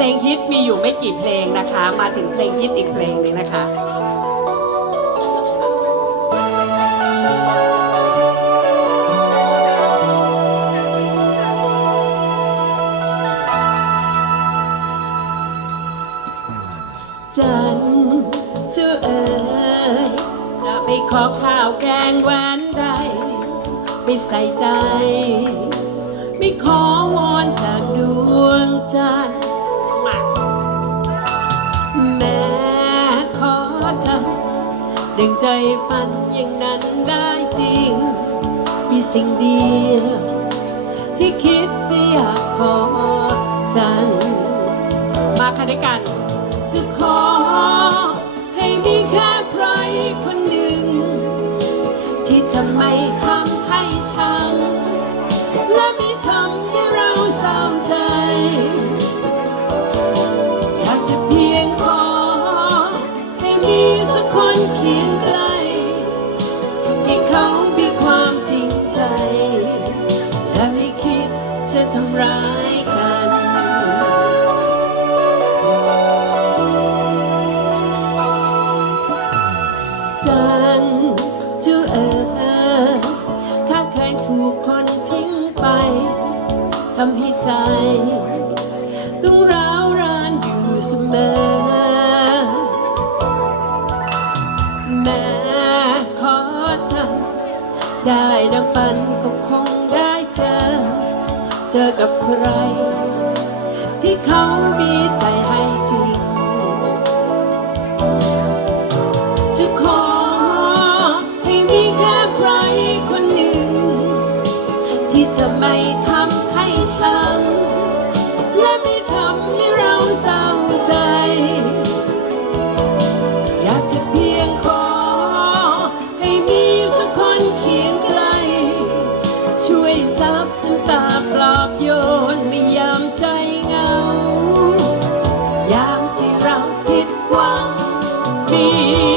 เพลงฮิตมีอยู่ไม่กี่เพลงนะคะ มาถึงเพลงฮิตอีกเพลงนึงนะคะจันจ้าเอ๋ยจะไปขอข้าวแกงหวานใดไม่ใส่ใจ ไม่ขอวอนจากดวงจันทร์ ดึงใจฝันอย่างนั้นได้จริง มีสิ่งเดียวที่คิดจะอยากขอจันมาค่ะด้วยกันจะขอ เสมอ แม้ขอจันได้ดังฝันก็คงได้เจอ เจอกับใคร ที่เขามีใจให้จริง จะขอให้มีแค่ใครคนหนึ่ง ที่จะไม่ท มี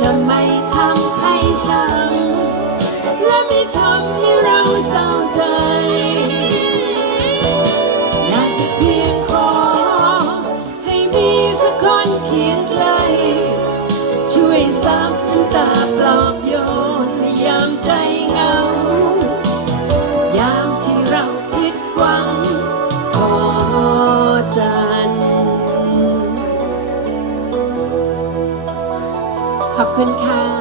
จะไม่ทำให้ช้ำและไม่ทำให้เราเศร้าใจอยากจะเพียงขอ ให้มีสักคนเคียงใกล้ช่วยซับน้ำตา ขอบคุณค่ะ